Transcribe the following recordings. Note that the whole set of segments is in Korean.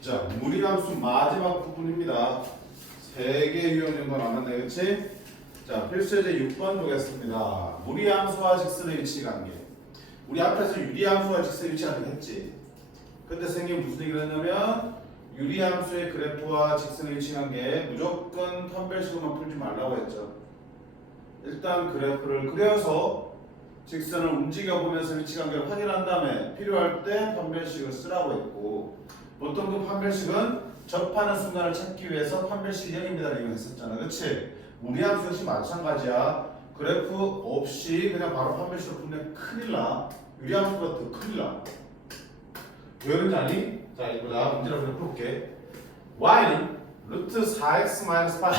자, 무리함수 마지막 부분입니다. 3개 유형 정도 남았네, 그치? 자, 필수예제 6번 보겠습니다. 무리함수와 직선의 위치 관계. 우리 앞에서 유리함수와 직선의 위치 관계 했지. 근데 선생님이 무슨 얘기를 했냐면 유리함수의 그래프와 직선의 위치 관계 무조건 판별식으로만 풀지 말라고 했죠. 일단 그래프를 그려서 직선을 움직여보면서 위치 관계를 확인한 다음에 필요할 때 판별식을 쓰라고 했고, 보통 그 판별식은 접하는 순간을 찾기 위해서 판별식 0입니다 이거 했었잖아, 그치? 무리함수 역시 마찬가지야. 그래프 없이 그냥 바로 판별식으로 풀면 큰일 나. 유리함수보다 더 큰일 나. 왜 그런지 아니? 자, 이거다. 문제를 그냥 풀어볼게. y는 루트 4x-8의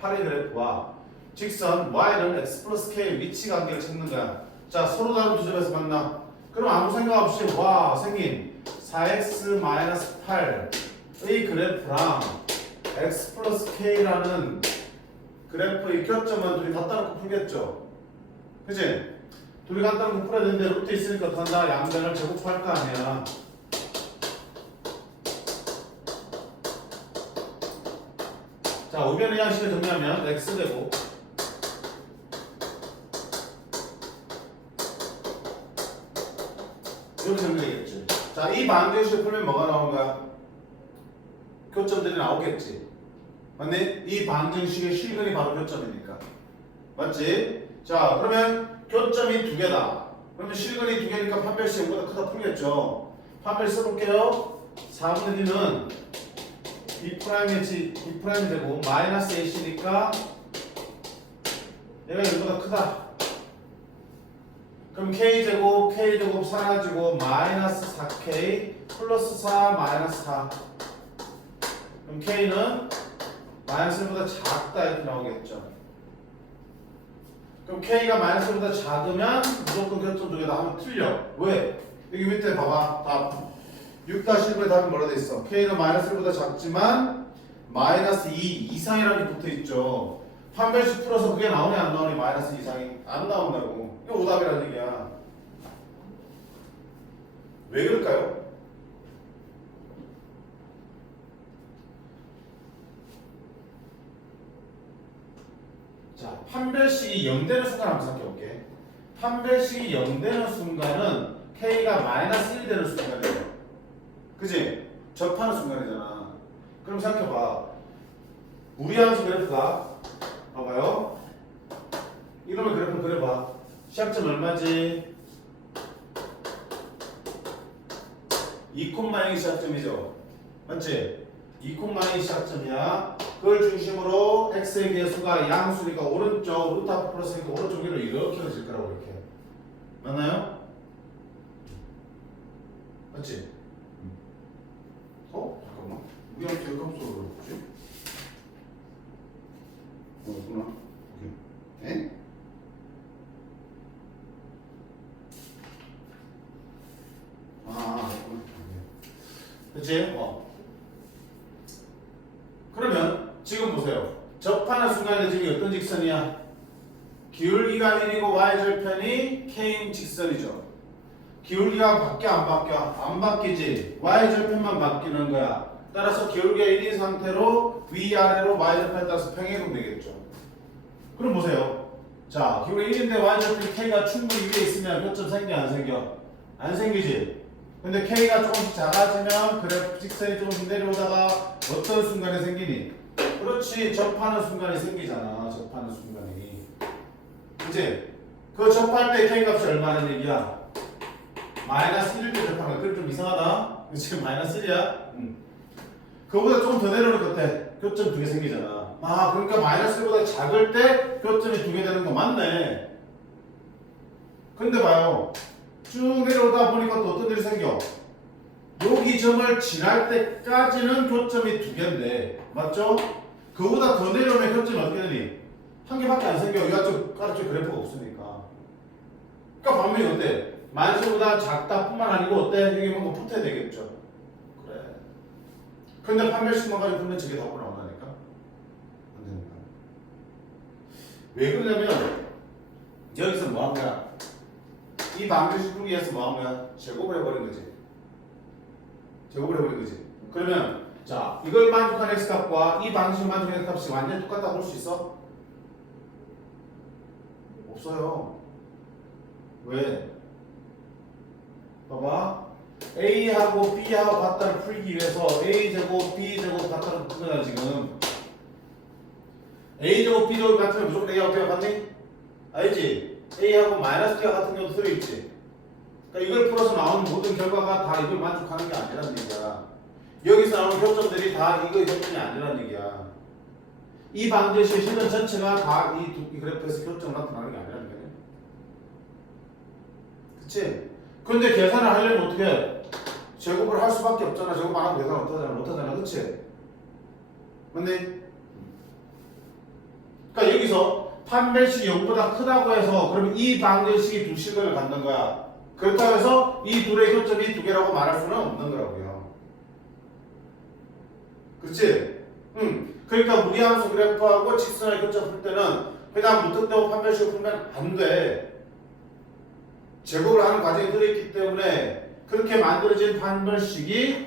그래프와 직선 y는 x 플러스 k 위치 관계를 찾는 거야. 자, 서로 다른 두 점에서 만나. 그럼 아무 생각 없이 와 생긴 4x-8의 그래프랑 x 플러스 k라는 그래프의 교점은 둘이 갖다 놓고 풀겠죠. 그치? 둘이 갖다 놓고 풀어야 되는데 루트 있으니까 어떡한다? 양변을 제곱할 거 아니야. 자, 우변의 양식을 정리하면 x되고 이렇게 정리되겠지. 자, 이 방정식을 풀면 뭐가 나오는 거야? 교점들이 나오겠지. 맞네? 이 방정식의 실근이 바로 교점이니까. 맞지? 자, 그러면 교점이 두 개다. 그러면 실근이 두 개니까 판별식 0보다 크다 풀겠죠. 판별 써볼게요. 4분의 1은 B'이 되고 마이너스 Ac니까 얘가 0보다 크다. 그럼 K제곱 사라지고 마이너스 4K 플러스 4 마이너스 4. 그럼 K는 마이너스 1보다 작다 이렇게 나오겠죠. 그럼 K가 마이너스 1보다 작으면 무조건 교점 두 개다 하면 틀려. 왜? 여기 밑에 봐봐. 답 6-1번의 답이 뭐라 돼 있어? K는 마이너스 1보다 작지만 마이너스 2 이상이라는 게 붙어 있죠. 판별식 풀어서 그게 나오니 안 나오니? 마이너스 이상이 안 나온다고. 이거 오답이라는 얘기야. 왜 그럴까요? 자, 판별식이 0되는 순간 한번 생각해볼게. 판별식이 0되는 순간은 K가 마이너스 1 되는 순간이에요. 그치? 접하는 순간이잖아. 그럼 생각해봐. 무리함수 그래프가 봐봐요. 이놈의 그래프 그려봐. 시작점 얼마지? 2,0이 시작점이죠. 맞지? 2,0이 시작점이야. 그걸 중심으로 x의 개수가 양수니까 오른쪽 루트 앞에 플러스니까 오른쪽 위로 이렇게 그려질 거라고 이렇게. 맞나요? 맞지? 잠깐만. 우리한테 왜 깜짝으로 그러지? 뭐구나. 에? 그렇구나. 그치? 그러면 지금 보세요. 접하는 순간에 지금 어떤 직선이야? 기울기가 1이고 y절편이 k인 직선이죠. 기울기가 바뀌어 안 바뀌어? 안 바뀌지. y절편만 바뀌는 거야. 따라서 기울기가 1인 상태로 위아래로 y절편에 따라서 평행이동 되겠죠. 그럼 보세요. 자, 기울기 1인데 y절편 k가 충분히 위에 있으면 교점 생겨 안 생겨? 안 생기지. 근데 k가 조금씩 작아지면 그래프 직선이 조금씩 내려오다가 어떤 순간에 생기니? 그렇지, 접하는 순간이 생기잖아. 접하는 순간이. 그치? 그 접할 때 k 값이 얼마나 얘기야? 마이너스 1일 때 접하는 거야. 그럼 좀 이상하다? 지금 마이너스 1이야? 그거보다 조금 더 내려올 것 같아. 교점 두 개 생기잖아. 그러니까 마이너스 1보다 작을 때 교점이 두 개 되는 거 맞네. 근데 봐요. 쭉 내려오다 보니까 또 어떤 일이 생겨? 여기 점을 지날 때까지는 교점이 두 개인데, 맞죠? 그거보다 더 내려오면 교점이 어떻게 되니? 한 개밖에 안 생겨. 이 아래쪽 그래프가 없으니까. 그러니까 반면이 어때? 마이너스보다 작다 뿐만 아니고 어때? 여기 뭔가 붙어야 되겠죠. 그래. 근데 판별식만 가지고 풀면 저게 답으로 나온다니까? 안 되니까. 왜 그러냐면 여기서 뭐 한 거야? 이 방정식 풀기 위해서 뭐 한 거야? 제곱을 해버린 거지. 제곱을 해버린 거지. 그러면 자, 이걸 만족한 x값과 이 방식을 만족한 x값이 완전히 똑같다고 볼 수 있어? 없어요. 왜? 봐봐. A하고 B하고 같다를 풀기 위해서 A제곱, B제곱 같다를 풀 거야 지금. A제곱, B제곱 같으면 무조건 A하고 B가 같니? 알지? A하고 마이너스 B가 같은 경우도 들어있지. 그러니까 이걸 풀어서 나오는 모든 결과가 다 이걸 만족하는 게 아니라는 얘기야. 여기서 나오는 교점들이 다 이거 교점이 아니라는 얘기야. 이 방정식의 실은 전체가 다 이 그래프에서 교점을 나타나는 게 아니라는 거야. 그치? 근데 계산을 하려면 어떻게 해? 제곱을 할 수밖에 없잖아. 제곱 안 하고 계산 못하잖아. 그치? 맞네? 그러니까 여기서 판별식이 0보다 크다고 해서 그러면 이 방정식이 두 실근을 갖는 거야. 그렇다고 해서 이 둘의 교점이 두 개라고 말할 수는 없는 거라고요. 그치? 그러니까 무리함수 그래프하고 직선의 교점 풀 때는 그냥 무턱대고 판별식을 풀면 안 돼. 제곱을 하는 과정이 들어있기 때문에 그렇게 만들어진 판별식이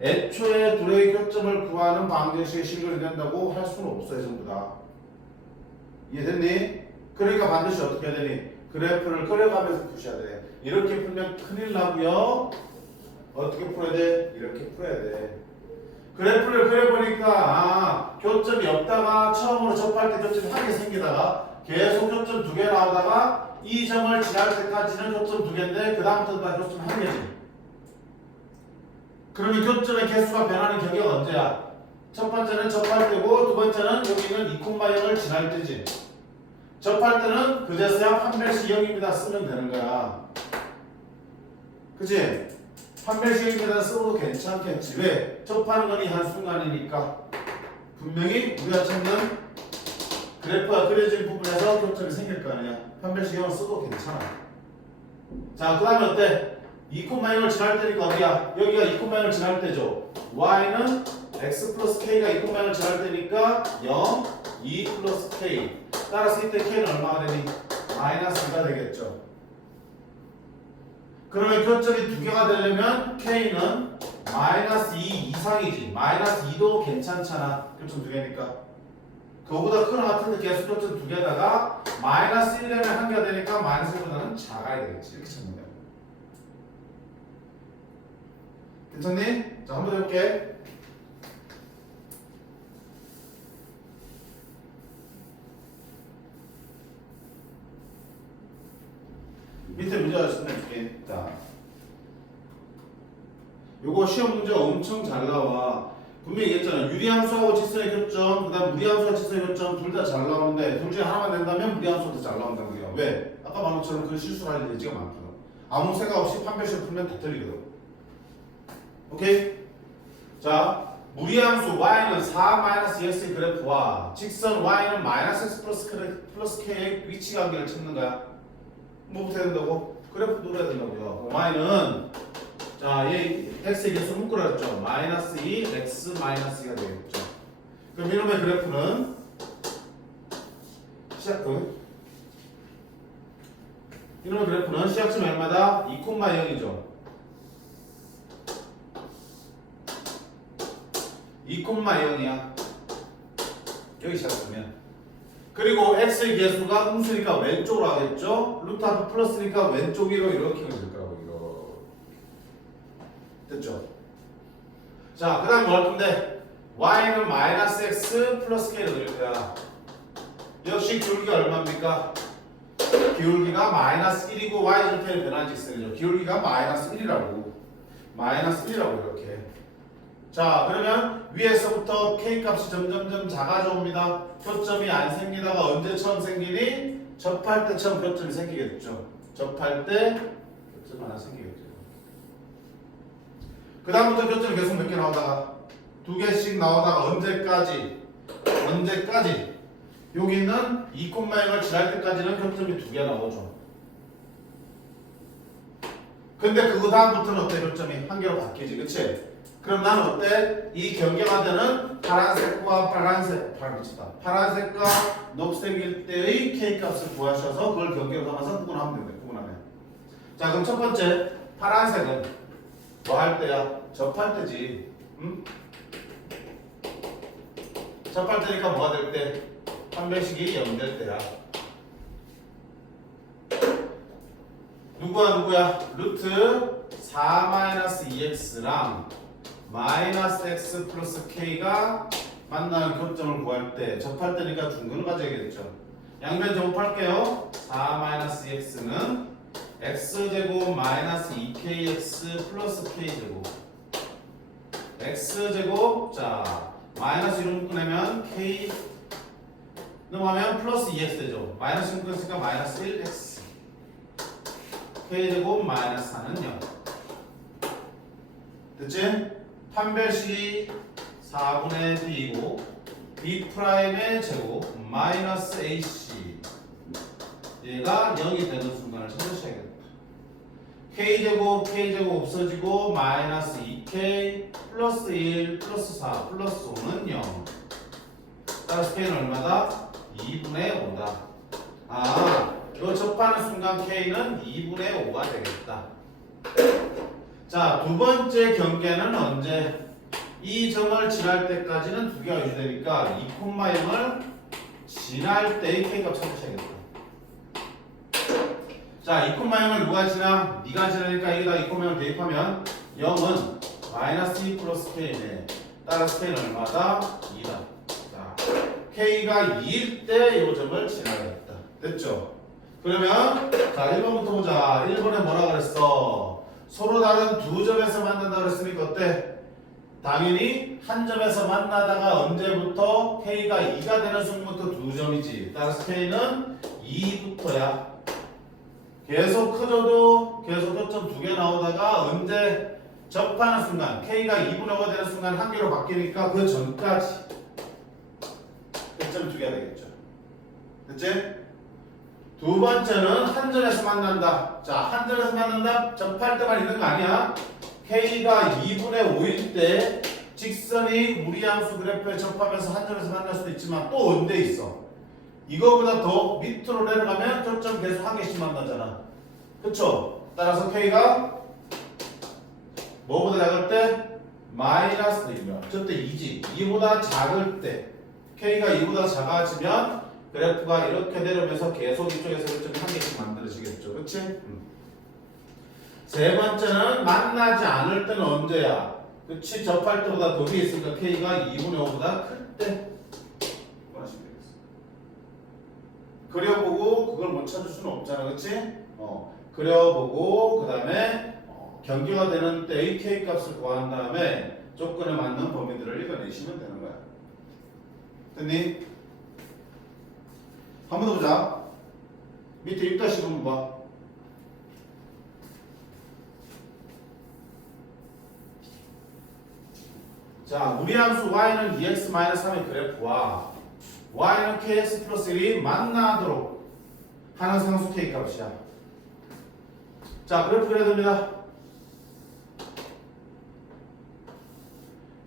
애초에 둘의 교점을 구하는 방정식의 실근이 된다고 할 수는 없어요. 전부 다. 이해됐니? 그러니까 반드시 어떻게 해야 되니? 그래프를 그려가면서 푸셔야 돼. 이렇게 풀면 큰일 나고요. 어떻게 풀어야 돼? 이렇게 풀어야 돼. 그래프를 그려보니까 교점이 없다가 처음으로 접할 때 교점이 한 개 생기다가 계속 교점 두 개 나오다가 이 점을 지날 때까지는 교점 두 개인데 그 다음부터 교점 한 개지. 그러면 교점의 개수가 변하는 경계가 언제야? 첫 번째는 접할 때고 두 번째는 여기는 2,0을 지날 때지. 접할 때는 그제서야 판별식 0입니다 쓰면 되는 거야. 그치? 판별식 0입니다 써도 괜찮겠지. 왜? 접하는 건 이 한순간이니까. 분명히 우리가 찾는 그래프가 그려진 부분에서 교점이 생길 거 아니야. 판별식 0을 써도 괜찮아. 자, 그 다음에 어때? 2,0을 지날 때니까 어디야? 여기가 2,0을 지날 때죠. y는 x 플러스 k가 2,0을 지날 때니까 0, 2 플러스 k. 따라서 이때 k는 얼마가 되니? 마이너스 2가 되겠죠. 그러면 교점이 두 개가 되려면 k는 마이너스 2 이상이지. 마이너스 2도 괜찮잖아. 교점 두 개니까. 그거보다 크나 같은데 계속 교점 두 개다가 마이너스 1 되면 한 개가 되니까 마이너스 1보다는 작아야 되겠지. 이렇게 찾는 거야. 괜찮니? 자, 한번 해볼게. 밑에 문제가 설명해줄게. 자, 요거 시험 문제가 엄청 잘 나와. 분명히 얘기했잖아. 유리함수하고 직선의 교점, 그 다음 무리함수와 직선의 교점 둘 다 잘 나오는데 둘 중에 하나만 된다면 무리함수가 더 잘 나온다는 거야. 왜? 아까 말한 것처럼 그 실수를 할 예지가 많거든. 아무 생각 없이 판별식 풀면 다 틀리거든. 오케이? 자, 무리함수 y는 4-x의 그래프와 직선 y는 -x 플러스 k의 위치 관계를 찾는 거야. 뭐부터 해야 된다고? 그래프 누려야 된다고요. y는 자, 얘 x의 개수 묶어놨죠. -2 x -2가 되겠죠. 그럼 이놈의 그래프는 이놈의 그래프는 시작점 얼마다? 2,0이죠. 2,0이야. 여기 시작하면. 그리고 x의 개수가 음수니까 왼쪽으로 하겠죠. 루트 앞에 플러스니까 왼쪽 위로 이렇게 그릴 거라고. 됐죠? 자, 그 다음 뭐 할 건데? y는 -x 플러스 k로 그릴 거야. 역시 기울기가 얼마입니까? 기울기가 -1이고 y절편이 변한 직선이죠. 기울기가 -1이라고. -1이라고 이렇게. 자, 그러면 위에서부터 k 값이 점점점 작아져 옵니다. 교점이 안 생기다가 언제 처음 생기니? 접할 때 처음 교점이 생기겠죠. 접할 때 교점 하나 생기겠죠. 그 다음부터 교점이 계속 몇 개 나오다가 두 개씩 나오다가 언제까지? 여기는 2,0을 지날 때까지는 교점이 두 개 나오죠. 근데 그 다음부터는 어때? 교점이 한 개로 바뀌지, 그치? 그럼 난 어때? 이 경계가 되는 파란색과 파란색과 녹색일 때의 k 값을 구하셔서 그걸 경계로 삼아서 구분하면 됩니다. 구분하면. 자, 그럼 첫 번째 파란색은 뭐 할 때야? 접할 때지. 응? 접할 때니까 뭐가 될 때? 판별식이 0 될 때야. 누구야? 루트 4-2x랑 마이너스 x 플러스 k가 만나는 교점을 구할 때 접할 때니까 중근을 가져야겠죠. 양변 제곱할게요. 4-2x는 x제곱 마이너스 2kx 플러스 k제곱 x제곱 자 마이너스 1로 묶어내면 k 넘어가면 플러스 2x 되죠. 마이너스 1 묶었으니까 마이너스 1x k제곱 마이너스 4는 0 됐지? 판별식이 4분의 b이고 b'의 제곱 마이너스 ac 얘가 0이 되는 순간을 찾으셔야겠다. k제곱 없어지고 마이너스 2k 플러스 1 플러스 4 플러스 5는 0 따라서 k는 얼마다? 2분의 5다. 이거 접하는 순간 k는 2분의 5가 되겠다. 자, 두 번째 경계는 언제? 이 점을 지날 때까지는 두 개가 유지되니까 2,0을 지날 때의 k값 찾으셔야겠다. 자, 2,0을 누가 지나? 네가 지나니까 여기다 2,0을 대입하면 0은 마이너스 2 플러스 k네. 따라서 k는 얼마다? 2다. 자, k가 2일 때 이 점을 지나야겠다. 됐죠? 그러면 자 1번부터 보자. 1번에 뭐라 그랬어? 서로 다른 두 점에서 만난다 그랬으니까 어때? 당연히 한 점에서 만나다가 언제부터 k가 2가 되는 순간부터 두 점이지. 따라서 k는 2부터야. 계속 커져도 계속 교점 두 개 나오다가 언제 접하는 순간 k가 2분의 5가 되는 순간 한 개로 바뀌니까 그 전까지 교점 두 개가 되겠죠. 됐지? 두 번째는 한 점에서 만난다. 자, 한 점에서 만난다. 접할 때만 있는 거 아니야. k가 2분의 5일 때 직선이 무리함수 그래프에 접하면서 한 점에서 만날 수도 있지만 또 언제 있어? 이거보다 더 밑으로 내려가면 교점 계속 한 개씩 만나잖아. 그쵸? 따라서 k가 뭐보다 작을 때? 마이너스 1이야. 저때 2지. 2보다 작을 때 k가 2보다 작아지면 그래프가 이렇게 내려오면서 계속 이쪽에서 교점이 한 개씩 만들어지겠죠. 그치? 세 번째는 만나지 않을 때는 언제야? 그치? 접할 때보다 더 위에 있으니까 k가 2분의 5보다 클 때. 그려보고 그걸 못 찾을 수는 없잖아. 그치? 그려보고 그 다음에 경계가 되는 때의 k값을 구한 다음에 조건에 맞는 범위들을 읽어내시면 되는 거야. 됐니? 한 번 더 보자. 밑에 1다시 한번 봐. 자, 무리함수 y는 2x-3의 그래프와 y는 kx 플러스 1이 만나도록 하는 상수 k 값이야. 자, 그래프 그려야 됩니다.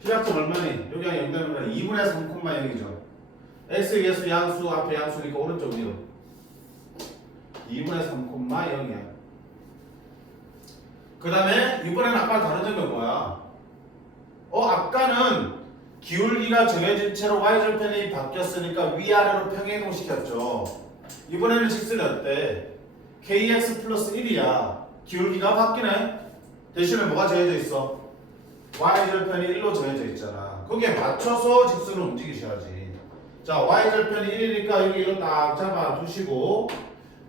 피락점 얼마니? 여기가 0 되면 2분의 3,0이죠. x 계수 양수 앞에 양수니까 오른쪽 위로 2분의 3,0이야. 그 다음에 이번에는 아까 다른 점이 뭐야? 아까는 기울기가 정해진 채로 y절편이 바뀌었으니까 위아래로 평행이동 시켰죠. 이번에는 직선이 어때? kx 플러스 1이야. 기울기가 바뀌네. 대신에 뭐가 정해져 있어? y절편이 1로 정해져 있잖아. 거기에 맞춰서 직선을 움직이셔야지. 자, y절편이 1이니까 여기 이거 딱 잡아 두시고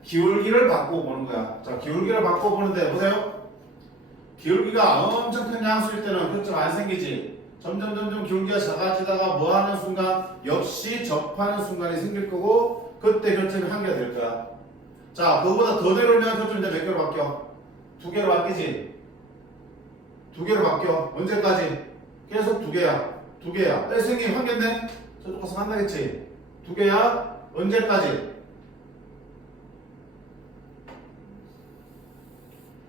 기울기를 바꿔보는 거야. 자, 기울기를 바꿔보는데 보세요. 기울기가 엄청 큰 양수일 때는 교점 안 생기지. 점점 기울기가 작아지다가 뭐 하는 순간 역시 접하는 순간이 생길 거고 그때 교점이 한 개가 될 거야. 자, 그거보다 더 내려오면 교점 이제 몇 개로 바뀌어? 두 개로 바뀌지. 두 개로 바뀌어. 언제까지? 계속 두 개야. 두 개야. 생긴 한 개인데 저쪽 가서 만나겠지. 두 개야. 언제까지?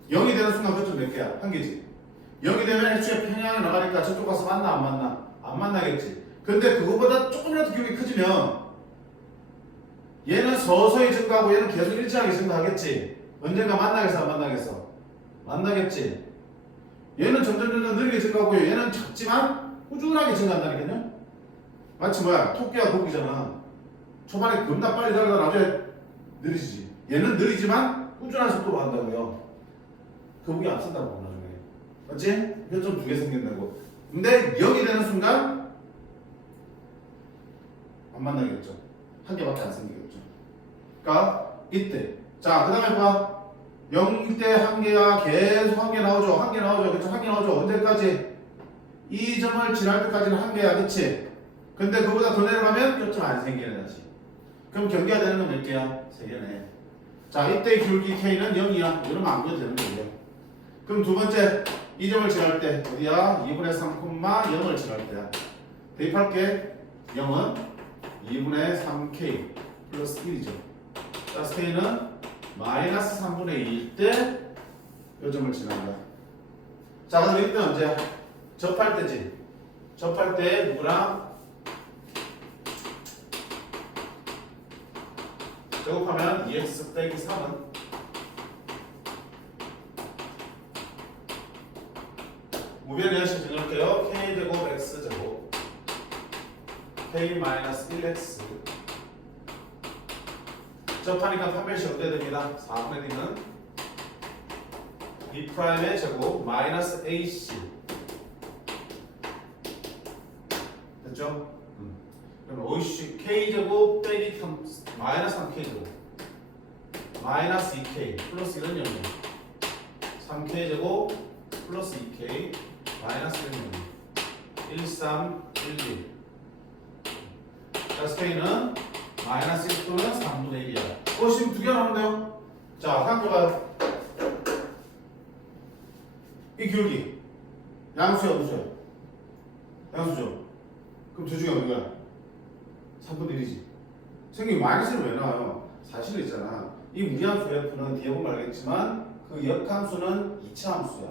0이 되는 순간 교점 몇 개야? 한 개지. 0이 되면 애초에 평행하게 나가니까 저쪽 가서 만나 안 만나? 안 만나겠지. 근데 그거보다 조금이라도 기울기 커지면 얘는 서서히 증가하고 얘는 계속 일정하게 증가하겠지. 언젠가 만나겠어 안 만나겠어? 만나겠지. 얘는 점점 느리게 증가하고 얘는 작지만 꾸준하게 증가한다니까요. 마치 뭐야 토끼와 거북이잖아. 초반에 겁나 빨리 달려다 나중에 느리지. 얘는 느리지만 꾸준한 속도로 간다고요. 거북이 안 쓴다고 나중에. 맞지? 표점 2개 생긴다고. 근데 0이 되는 순간 안 만나겠죠. 한 개밖에 안 생기겠죠. 그러니까 이때. 자, 그 다음에 봐. 0일 때 한 개가 계속 한 개 나오죠. 한 개 나오죠. 그쵸? 한 개 나오죠. 언제까지? 이 점을 지날 때까지는 한 개야. 그치? 근데 그보다 더 내려가면 표점 안 생기네 다시. 그럼 경계가 되는 건 몇 개야? 3개네. 자, 이때 기울기 K는 0이야. 이러면 안 그래도 되는 거예요. 그럼 두 번째, 이 점을 지날 때 어디야? 2분의 3, 0을 지날 때야. 대입할게. 0은 2분의 3K 플러스 1이죠. 플러스 K는 마이너스 3분의 2일 때 이 점을 지난다. 자, 그럼 이때 언제야? 접할 때지. 접할 때 누구랑? 제곱하면 2x 빼기 3은 우변의 합식 정할게요. k제곱 x제곱 k 마이너스 1x 접하니까 판별식 어떻게 됩니다? 4분의 d는 b'의 제곱 마이너스 ac 됐죠? 그럼 오이씨 k제곱 빼기 3, 마이너스 3k제곱 마이너스 2k 플러스 1은 0이야. 3k제곱 플러스 2k 마이너스 1은 1, 3, 1, 2 플러스 k는 마이너스 1 또는 3분의 1이야. 지금 2개 나오는데요? 자, 생각해봐요. 이 기울기 양수야 무수야? 양수죠. 그럼 둘 중에 어디가? 3분의 1이지. 생긴 마이너스는 왜 나와요? 사실 있잖아. 이 무리함수 f는 뒤에 보면 알겠지만 그 역함수는 2차 함수야.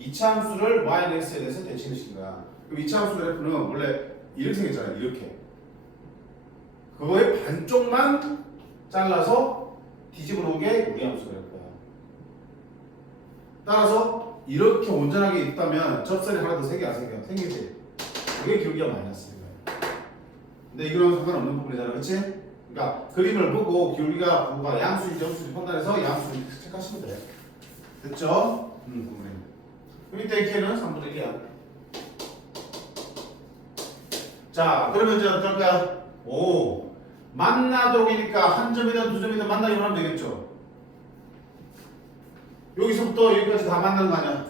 2차 함수를 y는 x에 대해서 대칭을 시킨 거야. 그럼 2차 함수 f는 원래 이렇게 생겼잖아요. 이렇게. 그거의 반쪽만 잘라서 뒤집어 놓은 게 무리함수 f야. 따라서 이렇게 온전하게 있다면 접선이 하나 더 생겨 안 생겨? 생기지. 그게 기울기가 마이너스인 거야. 근데 이거랑 상관없는 부분이잖아, 그렇지? 그러니까 그림을 보고 기울기가 뭐가 양수인지 정수인지 판단해서 양수를 체크하시면 돼. 됐죠? 그럼 이때 k는 3분의 1이야. 자, 그러면 이제 어떨까요? 오, 만나도록이니까 한 점이든 두 점이든 만나기만 하면 되겠죠? 여기서부터 여기까지 다 만나는 거 아니야?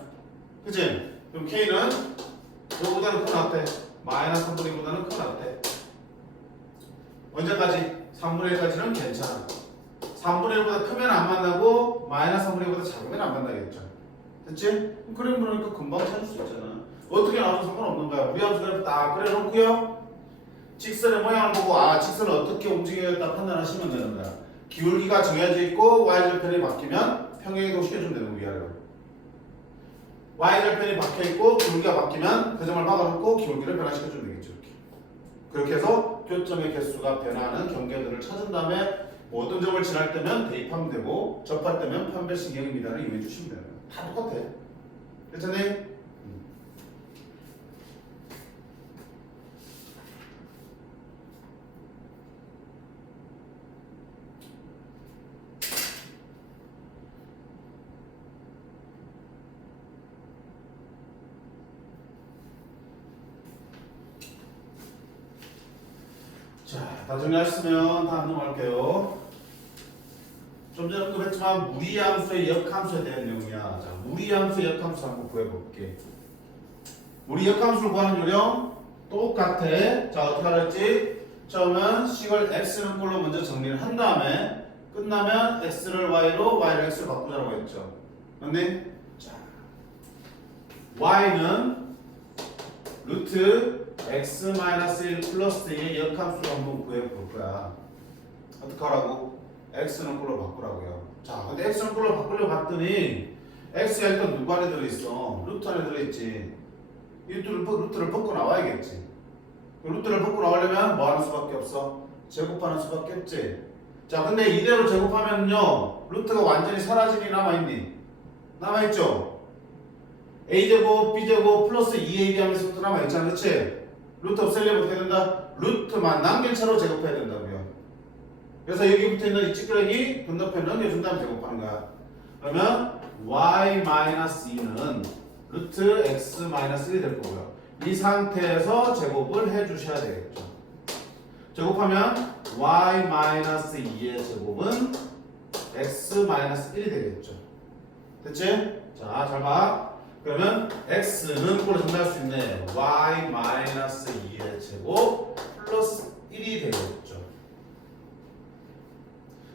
그치? 그럼 k는 이거보다는 큰 어때? 마이너스 3분의 1보다는 큰 어때? 언제까지? 3분의 1까지는 괜찮아. 3분의 1보다 크면 안 만나고 마이너스 3분의 1보다 작으면 안 만나겠죠. 됐지? 그림 보니까 금방 찾을 수 있잖아. 어떻게 나와도 상관없는 거야. 무리함수를 딱 그려놓고요. 직선의 모양을 보고 직선을 어떻게 움직여야겠다 판단하시면 되는 거야. 기울기가 정해져 있고 y절편이 바뀌면 평행이동 시켜주면 되는 거야. 위아래로. y절편이 박혀있고 기울기가 바뀌면 그 점을 막아놓고 기울기를 변화시켜주면 되겠죠. 그렇게 해서 교점의 개수가 변화하는 경계들을 찾은 다음에 모든 점을 지날 때면 대입하면 되고 접할 때면 판별식 0입니다를 이용해 주시면 돼요. 다 똑같아. 괜찮니? 자, 다 정리하셨으면 다음 넘어갈게요. 좀 전에 언급했지만 무리함수의 역함수에 대한 내용이야. 자, 무리함수의 역함수 한번 구해볼게. 우리 역함수를 구하는 요령 똑같아. 자, 어떻게 하랬지? 처음은 식을 x는 꼴로 먼저 정리를 한 다음에 끝나면 x를 y로 y를 x로 바꾸자고 했죠. 맞니? 자, y는 루트 x-1 플러스 의 역함수를 한번 구해볼 거야. 어떻게 하라고? x는 꼴로 바꾸라고요. 자, 근데 x는 꼴로 바꾸려고 봤더니 x가 일단 누구 안에 들어있어? 루트 안에 들어있지. 이 루트를 벗고 나와야겠지. 루트를 벗고 나오려면 뭐 하는 수밖에 없어? 제곱하는 수밖에 없지. 자, 근데 이대로 제곱하면요 루트가 완전히 사라지니 남아있니? 남아있죠? a제곱 b제곱 플러스 2ab 하면서 또 남아있잖아. 그치? 루트 없애려면 어떻게 된다? 루트만 남긴 채로 제곱해야 된다고요. 그래서 여기 붙어있는 이 찌끄러기 건너편 넘겨준 다음에 제곱하는 거야. 그러면 y-2는 루트 x-1이 될 거고요. 이 상태에서 제곱을 해주셔야 되겠죠. 제곱하면 y-2의 제곱은 x-1이 되겠죠. 됐지? 자, 잘 봐. 그러면 x는 꼴로 정리할 수 있네. y-2의 제곱 플러스 1이 되겠죠.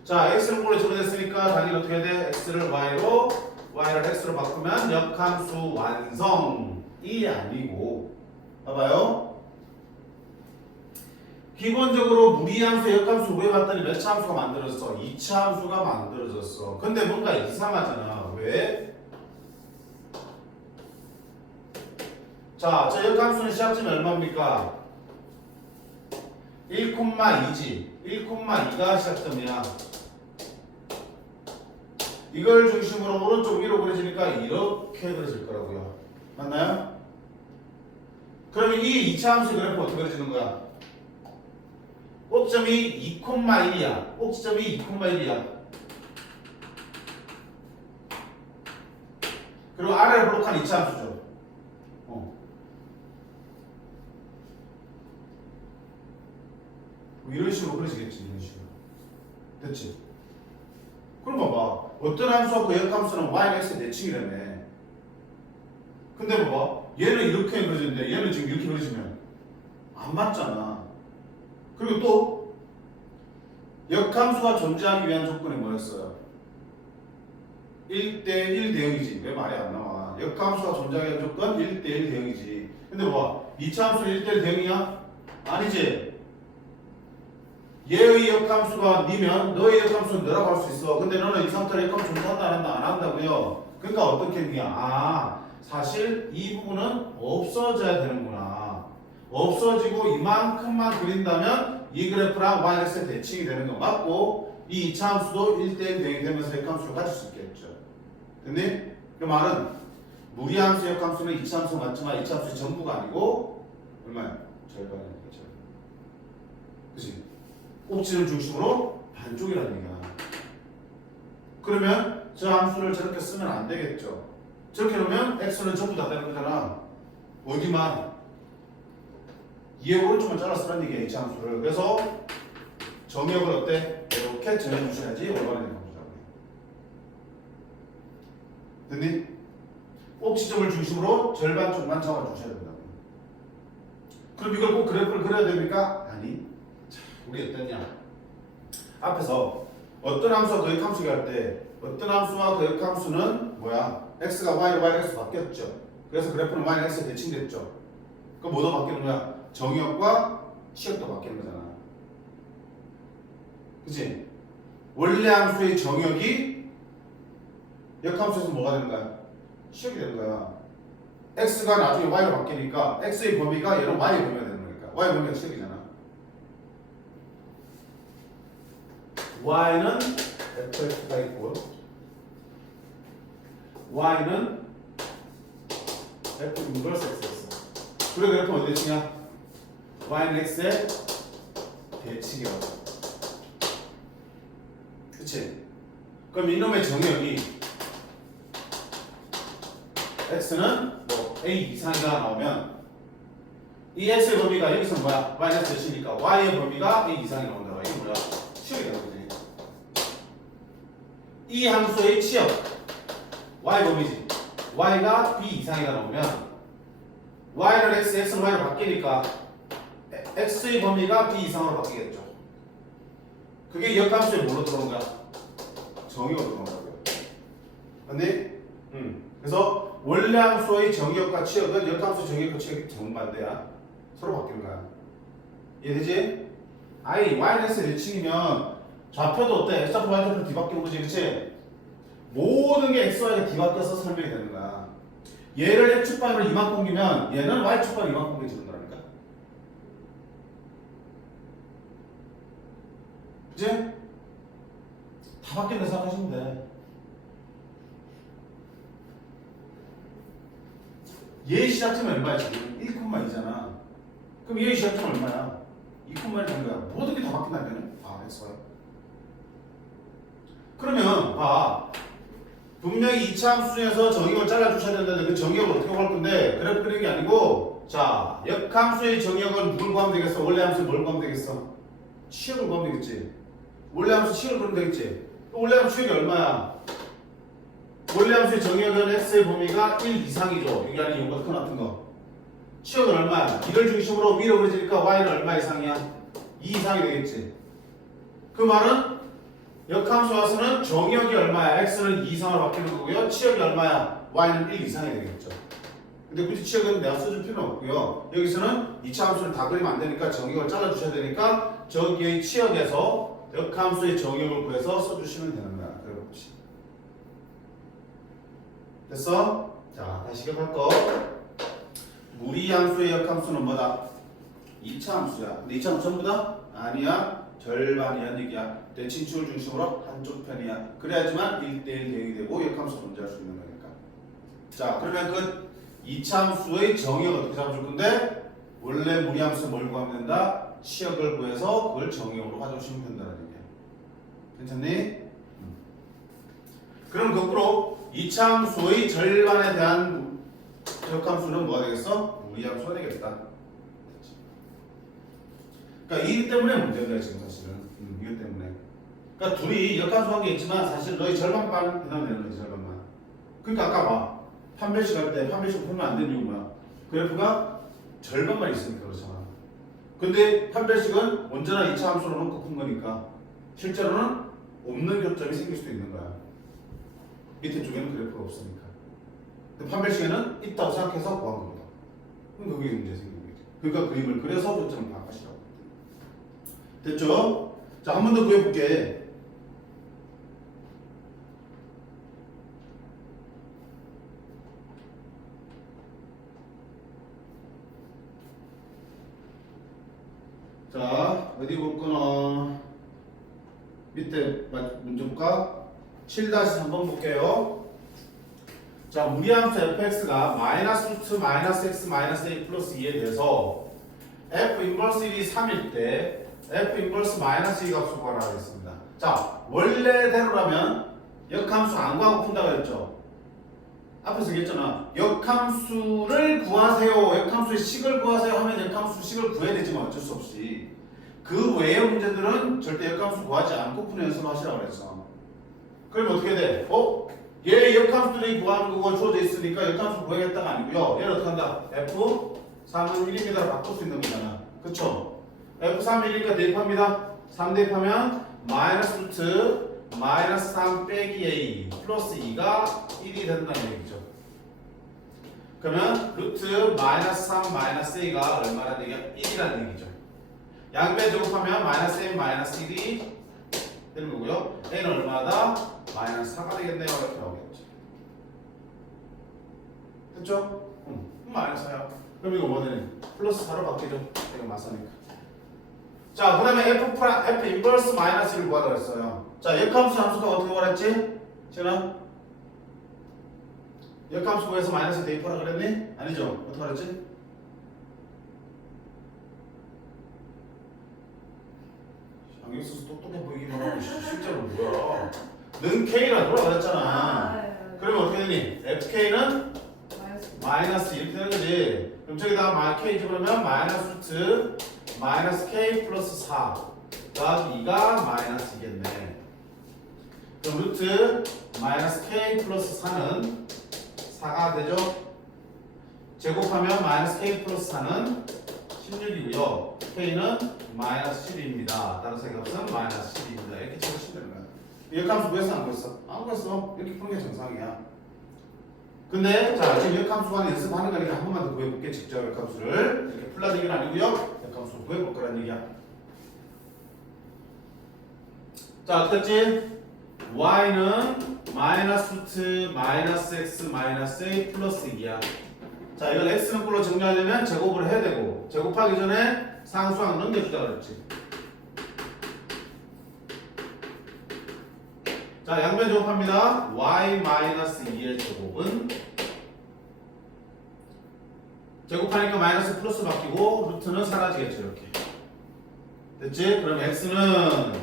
자, x는 꼴로 정리됐으니까 당연히 어떻게 해야 돼? x를 y로, y를 x로 바꾸면 역함수 완성이 아니고, 봐봐요. 기본적으로 무리함수, 역함수 구해봤더니 몇 차 함수가 만들어졌어? 2차 함수가 만들어졌어. 근데 뭔가 이상하잖아. 왜? 자, 저 역함수는 시작점이 얼마입니까? 1,2지. 1,2가 시작점이야. 이걸 중심으로 오른쪽 위로 그려지니까 이렇게 그려질 거라고요. 맞나요? 그러면 이 2차 함수 그래프 어떻게 그려지는 거야? 꼭지점이 2,1이야. 꼭지점이 2,1이야. 그리고 아래를 블록한 2차 함수죠. 이런 식으로 그려지겠지. 이런 식으로. 됐지? 그럼 봐봐. 어떤 함수와 그 역함수는 y는 x의 대칭이라며. 근데 봐봐. 얘는 이렇게 그려지는데 얘는 지금 이렇게 그려지면 안 맞잖아. 그리고 또 역함수가 존재하기 위한 조건이 뭐였어요? 1대1 대응이지. 왜 말이 안 나와? 역함수가 존재하기 위한 조건 1대1 대응이지. 근데 봐봐. 2차 함수는 1대1 대응이야? 아니지. 얘의 역함수가 니면 너의 역함수는 너라고 할 수 있어. 근데 너는 이 상태로 역함수 존재한다 안 한다? 안 한다고요. 그러니까 어떻게 했냐? 아, 사실 이 부분은 없어져야 되는구나. 없어지고 이만큼만 그린다면 이 그래프랑 y-x의 대칭이 되는 거 맞고 이 2차 함수도 1대1 대응이 되면서 역함수를 가질 수 있겠죠. 됐니? 그 말은 무리함수 역함수는 2차 함수 맞지만 2차 함수의 전부가 아니고 얼마야? 절반이니까 절반. 그치? 꼭지를 중심으로 반쪽이라는 얘기야. 그러면 저 함수를 저렇게 쓰면 안 되겠죠. 저렇게 놓으면 x는 전부 다 되는 거잖아. 어디만? 2의 오른쪽만 잘라쓰라는 얘기야. 이 함수를. 그래서 정의역을 어때? 이렇게 정해주셔야지 올바른 함수라고 해. 됐니? 꼭지점을 중심으로 절반 쪽만 잡아주셔야 된다고. 그럼 이걸 꼭 그래프를 그려야 됩니까? 아니. 우리 어떠냐? 앞에서 어떤 함수와 그 역함수가 할 때 어떤 함수와 그 역함수는 뭐야? x가 y로 y가 x로 바뀌었죠. 그래서 그래프는 y는 x에 대칭됐죠. 그럼 뭐도 바뀌는 거야? 정의역과 치역도 바뀌는 거잖아. 그치? 원래 함수의 정의역이 역함수에서 뭐가 되는 거야? 치역이 되는 거야. x가 나중에 y로 바뀌니까 x의 범위가 얘는 y의 범위가 되는 거니까 y의 범위가 치역이잖아. y는 fx가 있고 y는 f 인버스 x였어. 그래 그래프는 어디 대칭이야? y는 x의 대칭이라고. 그치? 그럼 이놈의 정의역이 x는 뭐 a 이상이가 나오면 이 x의 범위가 여기서 뭐야? y는 대칭이니까 y의 범위가 a 이상이 나온다. 이게 뭐야? 치역이 되는 거지. 이 함수의 치역 y 범위지. y가 b 이상이가 나오면 y는 x, x는 y로 바뀌니까 x의 범위가 b 이상으로 바뀌겠죠. 그게 역함수에 뭐로 들어온 거야? 정의역으로 들어온 거고요. 맞니? 그래서 원래 함수의 정의역과 치역은 역함수 정의역과 치역이 정반대야. 서로 바뀌는 거야. 이해되지? y는 x의 대칭이면 좌표도 어때? x좌표, y좌표 뒤바뀌는 거지, 그치? 모든 게 x, y가 뒤바뀌어서 설명이 되는 거야. 얘를 x축방으로 이만큼 옮기면 얘는 y축방으로 이만큼 옮겨지는 거라니까. 그치? 다 바뀐다 생각하시면 돼. 얘 시작점이 얼마야 지금? 1,2잖아. 그럼 얘의 시합점 얼마야? 2,1이 되는 거야. 모든 게 다 바뀐다니까요. 아, X가요. 그러면 봐. 분명히 2차 함수 중에서 정의역을 잘라주셔야 된다는데 그 정의역을 어떻게 구할 건데 그래프 그리는 게 아니고 자, 역함수의 정의역은 누굴 구하면 되겠어? 원래 함수 뭘 구하면 되겠어? 치역을 구하면 되겠지. 원래 함수 치역을 구하면 되겠지. 원래 함수 치역이 얼마야? 원래 함수의 정의역은 x의 범위가 1 이상이죠. 여기 안에 이용과 큰 같은 거. 치역은 얼마야? 이걸 중심으로 위로 그려지니까 y는 얼마 이상이야? 2 이상이 되겠지. 그 말은 역함수 와서는 정의역이 얼마야? x는 2 이상으로 바뀌는 거고요. 치역이 얼마야? y는 1 이상이 되겠죠. 근데 굳이 치역은 내가 써줄 필요는 없고요. 여기서는 2차 함수를 다 그리면 안 되니까 정의역을 잘라주셔야 되니까 저기의 치역에서 역함수의 정의역을 구해서 써주시면 되는 거야. 그래봅시다. 됐어? 자, 다시 기억할 거. 무리함수의 역함수는 뭐다? 2차 함수야. 근데 2차 함수 전부 다? 아니야. 절반이란 얘기야. 대칭축을 중심으로 한쪽 편이야. 그래야지만 1대1 대응이 되고 역함수 존재할 수 있는 거니까. 자, 그러면 그 2차 함수의 정의역을 어떻게 잡아줄 건데? 원래 무리함수 뭘 구하면 된다? 치역을 구해서 그걸 정의역으로 가져오시면 된다는 얘기야. 괜찮니? 그럼 거꾸로 2차 함수의 절반에 대한 역함수는 뭐가 되겠어? 무리함수가 되겠다. 그러니까 이 때문에 문제인 지금 사실은. 이것 때문에. 그러니까 둘이 역함수 관계 있지만 사실 너희 절반만 해당되는 거지, 절반만. 그러니까 아까 봐. 판별식 할 때 판별식 풀면 안 되는 이유가 뭐야? 그래프가 절반만 있으니까 그렇잖아. 근데 판별식은 언제나 2차 함수로 놓고 푼 거니까 실제로는 없는 교점이 생길 수도 있는 거야. 밑에 쪽에는 그래프가 없으니까. 근데 판별식에는 있다고 생각해서 구한 겁니다. 그럼 그게 문제 생기는 거지. 그러니까 그림을 그려서 교점을 파악하시라고. 됐죠? 자, 한 번 더 구해볼게. 자, 어디 볼거나 밑에 문제 볼까? 7-3번 볼게요. 자, 무리함수 fx가 마이너스 루트 마이너스 x 마이너스 a 플러스 2에 대해서 f 인버스 1이 3일 때 f 인버스 마이너스 2 값을 구하라 하겠습니다. 자, 원래대로라면 역함수 안 구하고 푼다고 했죠. 앞에서 얘기했잖아. 역함수를 구하세요. 역함수의 식을 구하세요 하면 역함수 식을 구해야 되지만 어쩔 수 없이 그 외의 문제들은 절대 역함수 구하지 않고 푸는 연습을 하시라고 그랬어. 그럼 어떻게 돼? 얘 역함수들이 구하는 거가 주어져 있으니까 역함수 구하겠다가 아니고요. 얘를 어떻게 한다? f3은 1입니다로 바꿀 수 있는 거잖아. 그쵸? f3 1이니까 대입합니다. 3 대입하면 마이너스 루트 마이너스 3 빼기 a 플러스 2가 1이 된다는 얘기죠. 그러면 루트 마이너스 3 마이너스 a가 얼마라는 얘기야? 1이라는 얘기죠. 양변 제곱하면 마이너스 a 마이너스 1이 되는 거고요. a는 얼마다? 마이너스 4가 되겠네요. 이렇게 나오겠죠. 됐죠? 마이너스 4야. 그럼 이거 뭐 되니? 플러스 4로 바뀌죠. 이거 맞으니까. 자, 그 다음에 f 인버스 마이너스 1을 구하라고 했어요. 자, 역함수 함수가 어떻게 구하랬지? 지은아? 역함수 구해서 마이너스 대입하라 그랬니? 아니죠? 어떻게 하랬지? 안경 써서 똑똑해 보이기만 하고 실제로 뭐야? 는 K라 돌아가랬잖아. 그러면 어떻게 되니? FK는 마이너스 이렇게 되는 거지. 그럼 저기다가 K 집어넣으면 마이너스 루트 마이너스 K 플러스 4 더하기 2가 마이너스 2겠네. 그럼 루트 마이너스 K 플러스 4는 4가 되죠? 제곱하면 마이너스 K 플러스 4는 16이고요. K는 마이너스 12입니다. 따라서 이 값은 마이너스 12입니다. 이렇게 적으시면 되는 거야. 역함수 구했어? 안 구했어? 안 구했어. 이렇게 푸는 게 정상이야. 근데 자, 지금 역함수만 연습하는 거니까 한 번만 더 구해볼게. 직접 역함수를 이렇게 풀라는 얘기는 아니고요. 역함수를 구해볼 거란 얘기야. 자, 됐지? y는 마이너스 루트 마이너스 x 마이너스 a 플러스 2야. 자, 이걸 x는 꼴로 정리하려면 제곱을 해야 되고 제곱하기 전에 상수항 넘겨주자 그랬지. 자, 양변 제곱합니다. y 마이너스 2의 제곱은 제곱하니까 마이너스 플러스 바뀌고 루트는 사라지겠죠. 이렇게 됐지? 그럼 x는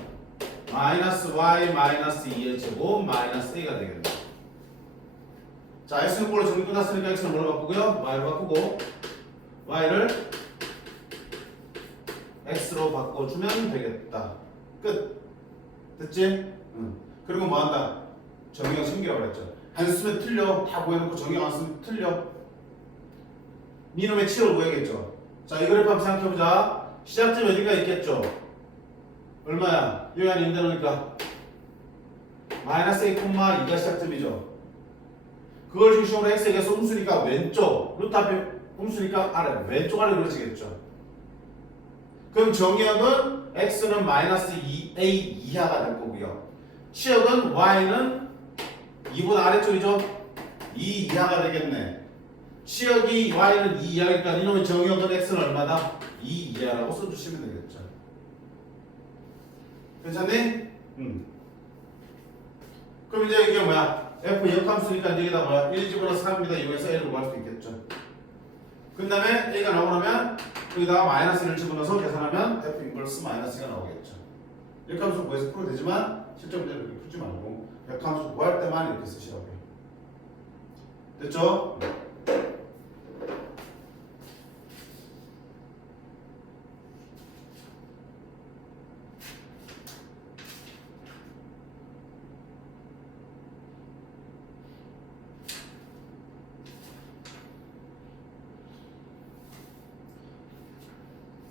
마이너스 y 마이너스 2의 제곱 마이너스 a가 되겠네. 자, x는 뭘로 정리 끝났으니까 x는 뭘로 바꾸고요? y로 바꾸고 y를 x로 바꿔주면 되겠다. 끝. 됐지? 응. 그리고 뭐 한다? 정의형 신기라고 그랬죠. 안 쓰면 틀려. 다 구해놓고 정의형 안 쓰면 틀려. 니놈의 치를 구해야겠죠. 자, 이 그래프 한번 생각해보자. 시작점이 어디가 있겠죠? 얼마야? 여기 안에 인대놓으니까 마이너스 a, 2가 시작점이죠. 그걸 중심으로 x에게서 음수니까 왼쪽, 루트 앞에 음수니까 아래, 왼쪽 아래 그려지겠죠. 그럼 정의역은 x는 마이너스 2a 이하가 될 거고요. 치역은 y는 2보다 아래쪽이죠. 2 이하가 되겠네. 치역이 y는 2 이하니까 이놈의 정의역은 x는 얼마다? 2 이하라고 써주시면 되겠죠. 괜찮니? 그럼 이제 이게 뭐야? f 역함수니까 여기다 뭐야? 1 집어넣어서 3입니다. 이용해서 a를 구할 수 있겠죠. 그 다음에 a가 나오고 나면 여기다가 마이너스를 집어넣어서 계산하면 f 인버스 마이너스가 나오겠죠. 역함수 구해서 풀어도 되지만 실제 문제는 그렇게 풀지 말고 역함수 구할 때만 이렇게 쓰시라고요. 됐죠?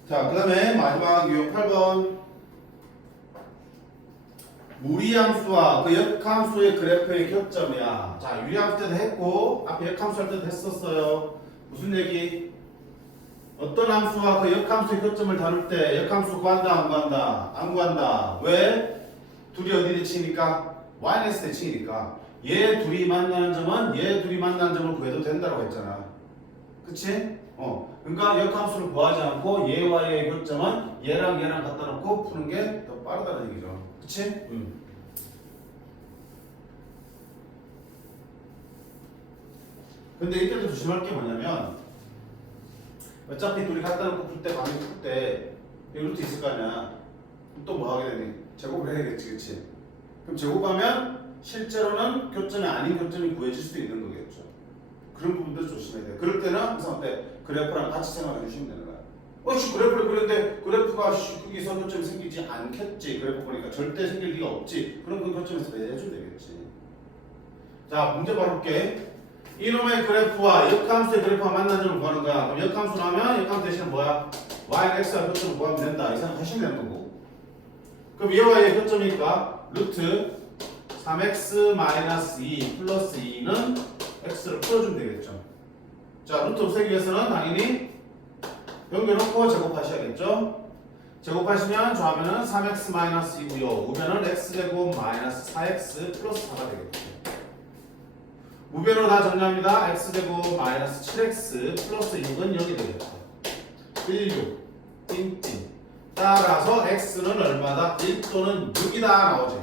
자, 그 다음에 마지막 유형 8번. 무리함수와 그 역함수의 그래프의 교점이야. 자, 유리함수 때도 했고 앞에 역함수 할 때도 했었어요. 무슨 얘기? 어떤 함수와 그 역함수의 교점을 다룰 때 역함수 구한다 안 구한다? 안 구한다. 왜? 둘이 어디 대칭이니까? y-의 대칭이니까 얘 둘이 만나는 점은 얘 둘이 만나는 점을 구해도 된다고 했잖아. 그치? 그러니까 역함수를 구하지 않고 얘와 얘의 교점은 얘랑 얘랑 갖다 놓고 푸는 게 더 빠르다는 얘기죠. 그치? 근데 이때도 조심할 게 뭐냐면 어차피 둘이 갖다 놓고 풀 때 방향 풀때 루트 있을 거 아니야. 또 뭐 하게 되니? 제곱을 해야겠지. 그치? 그럼 제곱하면 실제로는 교점이 아닌 교점이 구해질 수도 있는 거겠죠. 그런 부분들 조심해야 돼요. 그럴 때는 항상 그래프랑 같이 생각해 주시면 되는 거야. 그래프를 그렸는데 그래프가 거기서 교점이 생기지 않겠지. 그래프 보니까 절대 생길 리가 없지. 그럼 그 교점에서 매해주면 되겠지. 자, 문제 바로 볼게. 이놈의 그래프와 역함수의 그래프가 만난 점을 구하는 거야. 그럼 역함수 나오면 역함수 대신에 뭐야? y는 x와 교점을 구하면 된다. 이 생각 하시면 되는 거고. 그럼 얘와 얘의 교점이니까 루트 3x-2 플러스 2는 x를 풀어주면 되겠죠. 자, 루트 없애기 위해서는 당연히 연결놓고 제곱하셔야겠죠. 제곱하시면 좌변은 3x-2고요. 우변은 x제곱 마이너스 4x 플러스 4가 되겠죠. 우변으로 다 정리합니다. x제곱 마이너스 7x 플러스 6은 여기 되겠죠. 1, 6 띵띵. 따라서 x는 얼마다? 1 또는 6이다 나오지.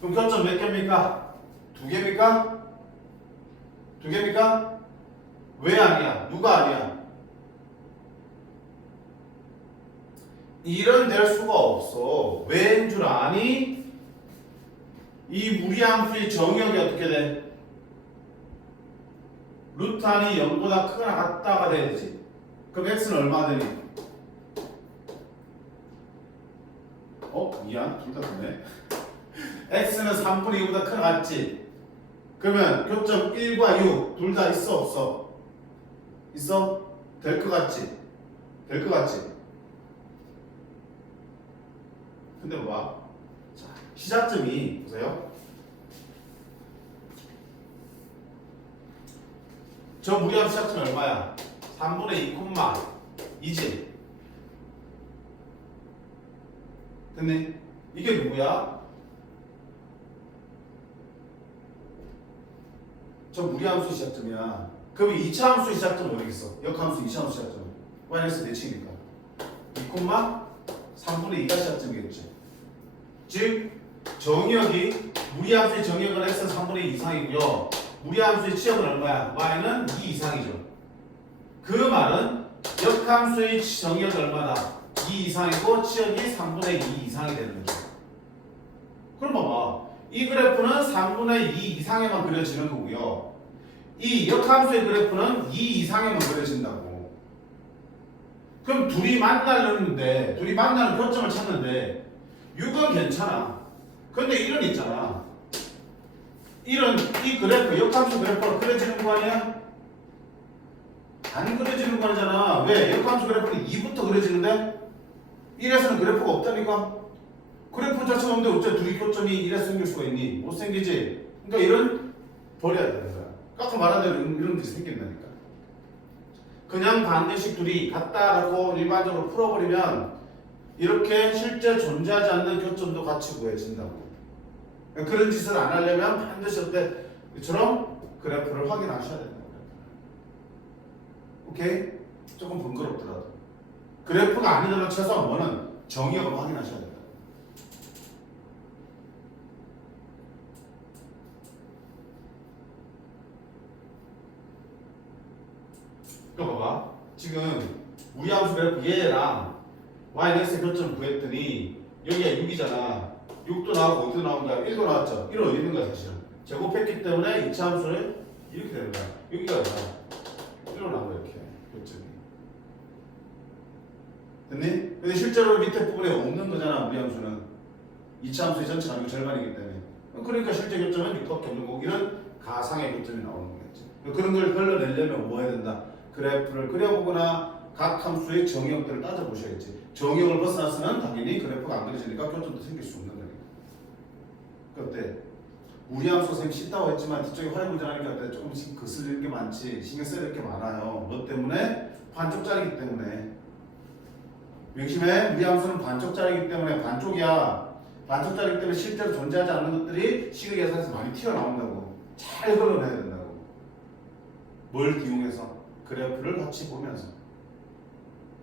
그럼 교점 몇 개입니까? 2개입니까? 2개입니까? 왜 아니야? 누가 아니야? 1은 될 수가 없어. 왜인 줄 아니? 이 무리함수의 정의역이 어떻게 돼? 루트 안이 0보다 크거나 같다가 돼야지. 그럼 x는 얼마 되니? 미안. 둘 다 되네. x는 3분의 2보다 크거나 같지? 그러면 교점 1과 6 둘 다 있어 없어? 있어? 될 것 같지? 될 것 같지? 근데 봐. 자, 시작점이 보세요. 저 무리함 시작점이 얼마야? 3분의 2, 2지? 됐니? 이게 누구야? 저 무리함수 시작점이야. 그럼 2차 함수 시작점은 어디 있어? 역함수 2차 함수 시작점은 마이너스 대칭이니까 2,3분의 2가 시작점이겠지. 즉 정의역이 무리함수의 정의역은 x는 3분의 2 이상이고요. 무리함수의 치역은 얼마야? y는 2 이상이죠. 말은 역함수의 정의역이 얼마다? 2 이상이고 치역이 3분의 2 이상이 되는 거죠. 그럼 봐봐. 이 그래프는 3분의 2 이상에만 그려지는 거고요. 이 역함수의 그래프는 2 이상에만 그려진다고. 그럼 둘이 만나려는데, 둘이 만나는 교점을 찾는데 6은 괜찮아. 근데 1은 있잖아. 1은 이 그래프, 역함수 그래프가 그려지는 거 아니야? 안 그려지는 거 아니잖아. 왜? 역함수 그래프는 2부터 그려지는데 1에서는 그래프가 없다니까? 그래프 자체가 없는데 어째 둘이 교점이 1에서 생길 수가 있니? 못 생기지? 그러니까 이런 버려야 되는 거야. 아까 말한 대로 이런 것이 생긴다니까. 그냥 반대식 둘이 같다라고 일반적으로 풀어버리면 이렇게 실제 존재하지 않는 교점도 같이 구해진다고. 그러니까 그런 짓을 안 하려면 반드시 어때처럼 그래프를 확인하셔야 된다. 오케이? 조금 번거롭더라도 그래프가 아니더라도 최소한 뭐는 정의역을 확인하셔야 된다. 이거 봐봐. 지금 우리 함수 그래프 얘랑 y-x의 교점을 구했더니 여기가 6이잖아. 6도 나오고 5도 나온 거야. 1도 나왔죠. 1은 어디 있는 거야 사실은. 제곱했기 때문에 이차 함수는 이렇게 되는 거야. 여기가 뭐야? 1로 나온 거야 이렇게 교점이. 됐니? 근데 실제로 밑에 부분에 없는 거잖아 우리 함수는. 이차 함수의 전체가 아니고 절반이기 때문에. 그러니까 실제 교점은 6밖에 없는 거고 이런 가상의 교점이 나오는 거겠지. 그런 걸 흘러내려면 뭐 해야 된다? 그래프를 그려보거나 각 함수의 정의역들을 따져보셔야겠지. 정의역을 벗어나서는 당연히 그래프가 안 그려지니까 교점도 생길 수 없는 거니까. 그때 우리 함수 선생님 쉽다고 했지만 뒤쪽에 활용문제하니까 조금씩 거슬리는 게 많지 신경 써야 될 게 많아요. 뭐 때문에? 반쪽짜리이기 때문에. 명심해. 우리 함수는 반쪽짜리이기 때문에 반쪽이야. 반쪽짜리이기 때문에 실제로 존재하지 않는 것들이 식의 계산에서 많이 튀어나온다고. 잘 걸러내야 된다고. 뭘 이용해서? 그래프를 같이 보면서.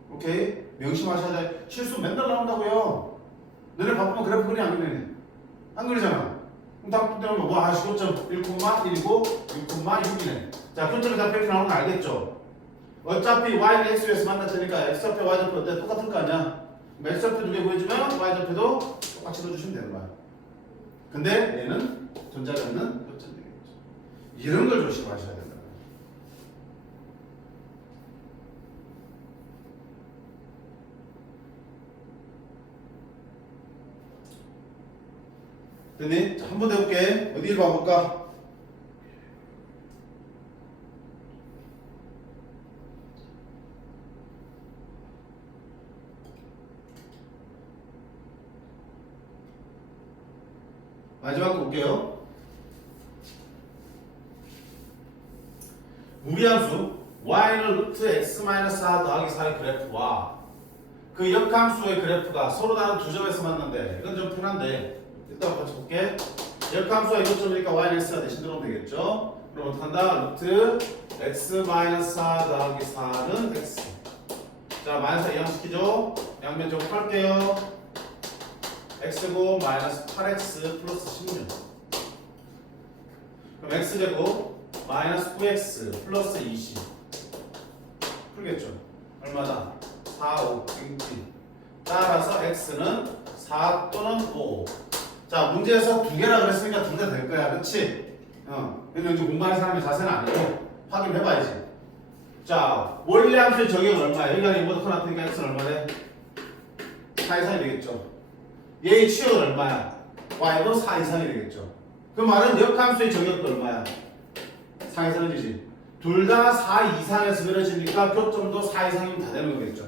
오케이? 명심하셔야 돼. 실수 맨날 나온다고요. 너네 바쁘면 그래프 그리 안 그리네. 안 그리잖아. 그럼 다음 때는 뭐 시고점 1,1이고 6,6이네. 자, 교점이 다 이렇게 나오는 거 알겠죠? 어차피 y는 x에서 만났으니까 x좌표, y좌표 어때? 똑같을 거 아니야? x좌표 두 개 구해주면 y좌표도 똑같이 넣어주시면 되는 거야. 근데 얘는 존재하지 않는 교점이 되겠죠. 이런 걸 조심하셔야 된다. 됐니? 자, 한 번 더 해볼게. 어디를 봐볼까? 마지막 거 볼게요. 무리함수 y는 루트 x-4 더하기 4의 그래프와 그 역함수의 그래프가 서로 다른 두 점에서 만난대. 이건 좀 편한데 이따가 같이 볼게. 역함수가 교점이니까 y는 x가 대신 들어오면 되겠죠. 그럼 어떡한다? 루트 x-4 더하기 4는 x. 자, 마이너스 이항시키죠. 양면 제곱할게요. x제곱 마이너스 8x 플러스 16. 그럼 x제곱 마이너스 9x 플러스 20. 풀겠죠? 얼마다? 4, 5, 6. 따라서 x는 4 또는 5. 자, 문제에서 두 개라 그랬으니까 둘 다 될 거야. 그렇지? 근데 이제 공부하는 사람의 자세는 아니고 확인해봐야지. 자, 원래 함수의 정의는 얼마야? 여기가 이보다 더 나타니까 x는 얼마래? 4 이상이 되겠죠. 얘의 치역은 얼마야? y는 4 이상이 되겠죠. 그 말은 역함수의 정의역도 얼마야? 4 이상이지. 둘 다 4 이상에서 그려지니까 교점도 4 이상이면 다 되는 거겠죠.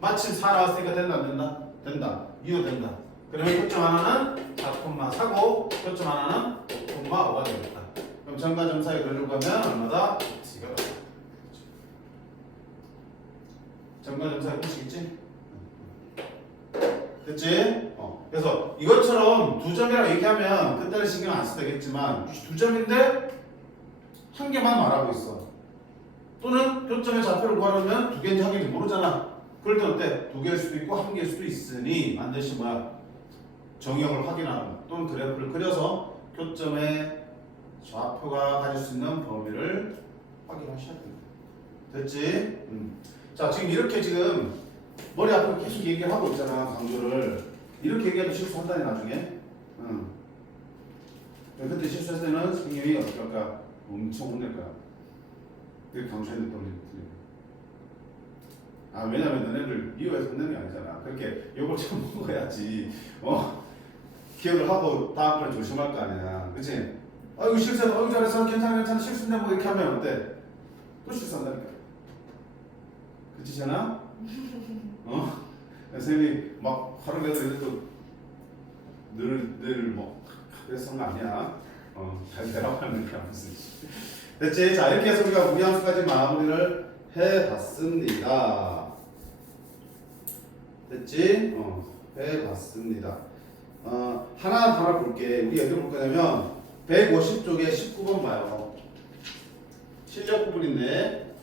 마침 4 나왔으니까 된다 안 된다? 된다. 이거 된다. 그러면 교점 하나는 4,4고 교점 하나는 5,5가 되겠다. 그럼 점과 점 사이 그리려고 하면 얼마다? x가 되겠다. 점과 점 사이 보시겠지? 됐지? 그래서 이것처럼 두 점이라고 얘기하면 그때는 신경 안 써도 되겠지만 두 점인데 한 개만 말하고 있어. 또는 교점의 좌표를 구하려면 두 개인지 한 개인지 모르잖아. 그럴 때 어때? 두 개일 수도 있고 한 개일 수도 있으니 반드시 뭐야? 정의역을 확인하고 또는 그래프를 그려서 교점의 좌표가 가질 수 있는 범위를 확인하셔야 됩니다. 됐지? 자, 지금 이렇게 지금 머리 앞으로 계속 얘기를 하고 있잖아, 강조를. 이렇게 얘기해도 실수한다니, 나중에. 그때 실수했을 때는 선생님이 어떻게 할까? 엄청 혼낼 거야. 그렇게 강조했는데 또 틀리고. 아, 왜냐면 너네들 미워해서 혼내는 게 아니잖아. 그렇게 욕을 좀 먹어야지. 기억을 하고 다음번에 조심할 거 아니야. 그치? 아이고, 실수했어. 아이고, 잘했어. 괜찮아. 실수인데 뭐 이렇게 하면 어때? 또 실수한다니까. 그치, 잖아? 선생님이 막 화를 내서 이제 또 늘 뭐, 그래서 거 아니야. 잘 되라고 하는 게 무슨. 됐지? 자, 이렇게 해서 우리가 무리함수까지 마무리를 해봤습니다. 됐지? 해봤습니다. 하나 볼게. 우리 어디 볼 거냐면 150쪽에 19번 봐요. 실력 부분인데,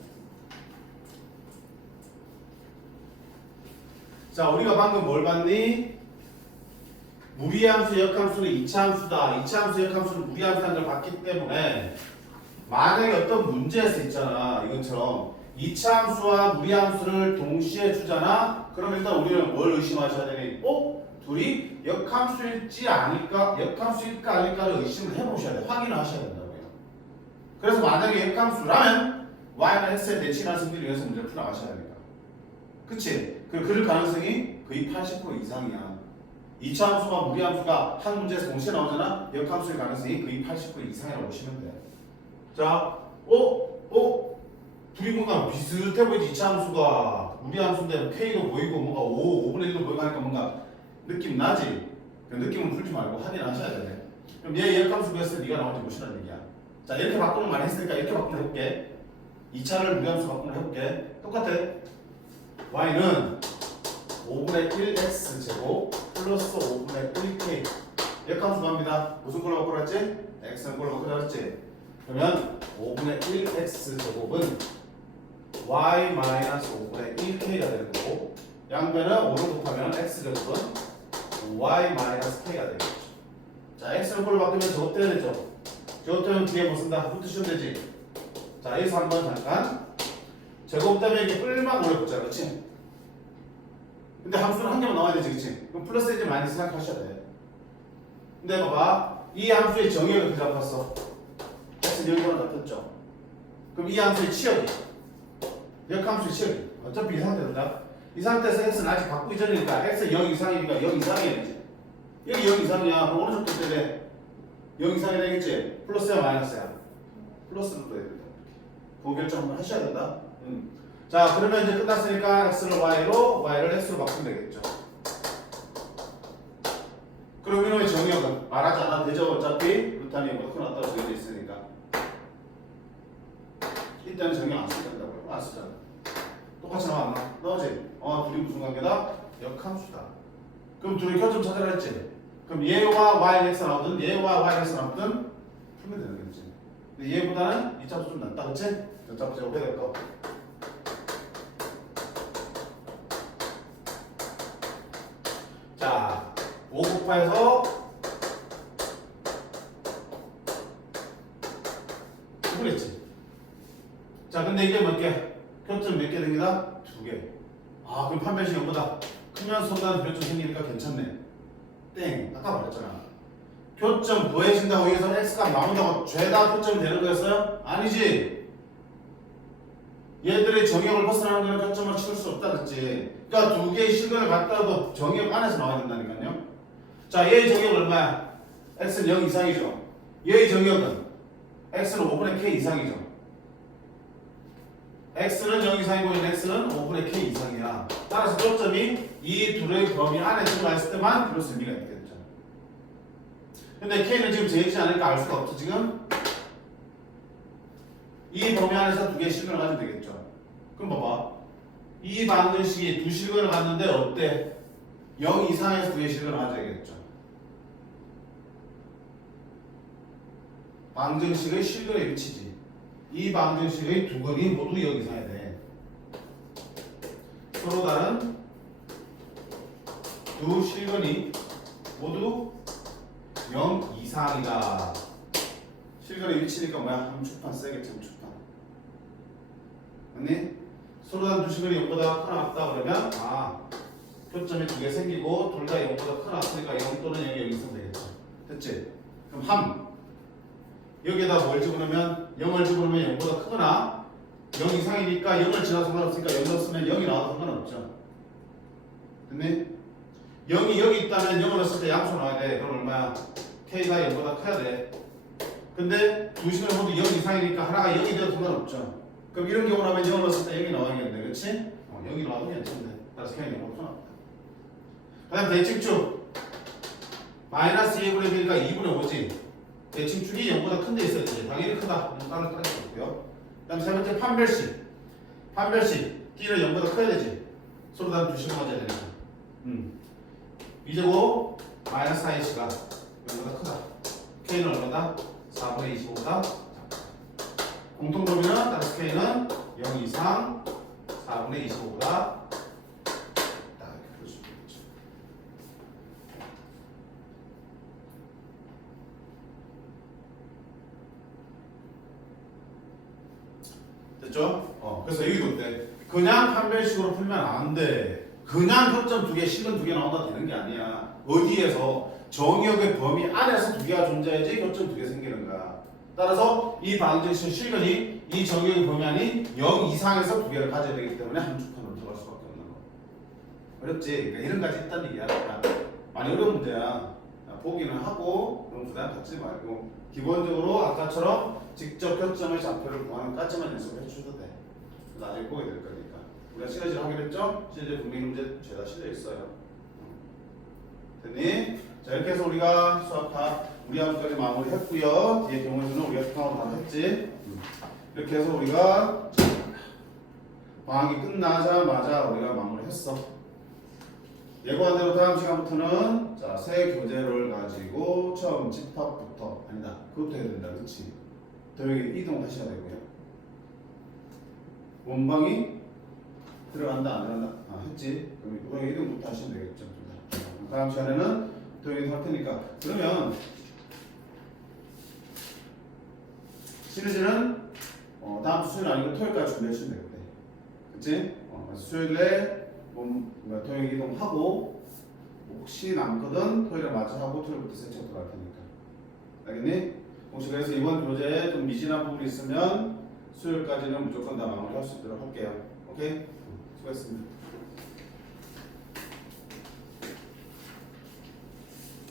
자, 우리가 방금 뭘 봤니? 무리함수, 역함수는 이차함수다. 이차함수, 역함수는 무리함수라는 걸 봤기 때문에 만약에 어떤 문제에서 있잖아, 이것처럼 이차함수와 무리함수를 동시에 주잖아. 그럼 일단 우리는 뭘 의심하셔야 되니? 둘이 역함수일지 아닐까, 역함수일까 아닐까를 의심을 해보셔야 돼. 확인을 하셔야 된다고요. 그래서 만약에 역함수라면 y는 x에 대칭한 승리를 위해서 문제를 풀어가셔야 됩니다. 그치? 그럴 가능성이 거의 80% 이상이야. 이차함수와 무리함수가 한 문제에서 동시에 나오잖아. 역함수일 가능성이 거의 80% 이상이라고 보시면 돼. 자, 둘이 뭔가 비슷해 보이지. 이차함수가 무리함수인데 K도 보이고 뭔가 5분의 1도 보이고 하니까 뭔가 느낌 나지? 그 느낌은 풀지 말고 확인하셔야 되네. 그럼 얘 역함수 구했을 때 네가 나온지 보시라는 얘기야. 자, 이렇게 바꾸는 거 많이 했으니까 이렇게 바꾸는 해볼게. 2차를 무리함수 바꾸는 해볼게. 똑같아. y는 5분의 1x제곱 플러스 5분의 1k 역함수 갑니다. 무슨 걸로 바꾸라 했지? x는 걸로 바꾸라 했지? 그러면 5분의 1x제곱은 y 마이너스 5분의 1k가 되는 거고, 양변은 5를 곱하면 x제곱은 y 마이너스 k가 되겠죠. 자, x는 걸로 바꾸면 저것 떼야 되죠? 저것 떼면 뒤에 뭐 쓴다? 루트 씌우면 되지? 자, 여기서 한번 잠깐 제곱 때문에 이게 뿔만 올려보자. 그렇지? 근데 함수는 한 개만 나와야 되지, 그치? 그럼 플러스인지 마이너스 생각하셔야 돼. 근데 봐봐, 이 함수의 정의를 어떻게 잡았어? x 여기서는 잡혔죠? 그럼 이 함수의 치역이, 역함수의 치역이 어차피 이 상태다. 이 상태에서 x는 아직 바꾸기 전이니까 x는 0 이상이니까 0 이상이야 되지. 여기 0 이상이야. 그럼 어느 정도 때문에 0 이상이 되겠지? 플러스야 마이너스야? 플러스로 둬야 된다. 그 결정 한번 하셔야 된다. 자, 그러면 이제 끝났으니까 x를 y로, y를 x로 바꾸면 되겠죠. 그럼 이놈의 정의역은 말하지 않아도 되죠. 어차피 루탄이 뭐 크나 따로 정해져 있으니까. 이때는 정의 안 써야 된다고요. 안 쓰잖아. 똑같이 나와 안 나와? 나오지? 둘이 무슨 관계다? 역함수다. 그럼 둘이 교점 찾아라 했지? 그럼 얘와 y x 나오든 얘와 y x 나오든 풀면 되는 거겠지. 근데 얘보다는 이 짝수 좀 낫다, 그치? 저 짝수 제곱해야 될 거. 자, 5 곱해서 9를 했지. 자, 근데 이게 몇 개? 교점 몇 개 됩니다? 2개. 아, 그럼 판별식 0보다 크면 손단 교점 생기니까 괜찮네. 땡. 아까 말했잖아. 교점 구해진다고 해서 x가 나온다고 죄다 교점이 되는 거였어요? 아니지. 얘들의 정역을 벗어나는 거는 교점을 치울 수 없다 그랬지. 그러니까 두 개의 실근을 갖다도 정역 안에서 나와야 된다니까요. 자, 얘의 정역은 얼마야? x는 0 이상이죠. 얘의 정역은 x는 5분의 k 이상이죠. x는 0 이상이고 x는 5분의 k 이상이야. 따라서 교점이 이 둘의 범위 안에 들어가 있을 때만 그럴 수 의미가 있겠죠. 근데 k는 지금 정해지지 않으니까 알 수가 없죠. 지금 이 범위 안에서 두 개의 실근을 가지면 되겠죠. 그럼 봐봐. 이 방정식이 두 실근을 갖는데 어때? 0 이상에서 두 개의 실근을 가져야겠죠. 방정식의 실근의 위치지. 이 방정식의 두 근이 모두 0 이상이야 돼. 서로 다른 두 실근이 모두 0 이상이다. 실근의 위치니까 뭐야? 함축판 써야겠지. 함축판. 아니? 서로 다른 두 식근이 0보다 크나 같다 그러면 표점이 두 개 생기고 둘 다 0보다 크나 같으니까 0 또는 0이 여기 있으면 되겠죠. 됐지? 그럼 함 여기에다 뭘 집어넣으면 0을 집어넣으면 0보다 크거나 0 이상이니까 0을 지나서 상관없으니까 0을 쓰면 0이 나와도 상관없죠. 됐니? 0이 여기 있다면 0을 넣었을 때 양수 나와야 돼. 그럼 얼마야? K가 0보다 커야 돼. 근데 두 식을 모두 0 이상이니까 하나가 0이 되어도 상관없죠. 그럼 이런 경우 나면 0을 넣었을 때 0이 나와야겠네. 그렇지? 0이 나와도 괜찮네. 따라서 K는 0보다 커 나왔다. 그 다음 대칭축 마이너스 2분의 1이니까 2분의 5지. 대칭축이 0보다 큰 데 있어야지. 당연히 크다. 따로 따져볼게요. 그 다음 세 번째 판별식. 판별식 D는 0보다 커야 되지. 서로 다른 두 식을 맞아야 되니까. B제곱 마이너스 4A씨가 0보다 크다. K는 얼마다? 4분의 25보다 작다. 공통점이는 따라서 K는 0 이상 4분의 25보다 작다. 이렇게 볼수 있겠죠. 됐죠? 그래서 여기도 어때? 그냥 판별식으로 풀면 안 돼. 그냥 표점 두 개, 식은 두 개 나온다 되는 게 아니야. 어디에서 정의역의 범위 안에서 두 개가 존재해야지 표점 두 개 생기는 거야. 따라서 이 방정식 실근이 이 정의역의 범위 안이 0 이상에서 두 개를 가져야 되기 때문에 함축판으로 들어갈 수밖에 없는 거. 어렵지? 그러니까 이런 가지 있다는 얘기야. 많이 어려운 문제야. 보기는 하고 그럼 부담 갖지 말고 기본적으로 아까처럼 직접 표점의 좌표를 구하는 까지만 연습해 주셔도 돼. 나중에 보게 될 거니까. 우리가 시너지를 하기로 했죠? 시너지 분명히 문제 죄다 실려 있어요. 됐니? 자 이렇게 해서 우리가 수학 다 우리 함까지 마무리했고요. 뒤에 경우에는 우리가 수학으로 다 했지. 이렇게 해서 우리가 방학이 끝나자마자 우리가 마무리했어. 예고한 대로 다음 시간부터는 자, 새 교재를 가지고 처음 집합부터 아니다. 그것도 해야 된다. 그렇지? 더하기 이동 하셔야 되고요. 원방이 들어간다 안 들어간다? 했지? 그럼 더하기 이동부터 하시면 되겠죠. 다음 시간에는 더하기 할 테니까 그러면 시리즈는 다음 주 수요일 아니고 토요일까지 준비하시면 되겠대. 그치? 수요일에 토요일 이동하고 혹시 남거든 토요일에 마저 하고 토요일부터 새 책 들어갈 테니까. 알겠니? 혹시 그래서 이번 교재에 좀 미진한 부분이 있으면 수요일까지는 무조건 다 마무리할 수 있도록 할게요. 오케이? 수고했습니다.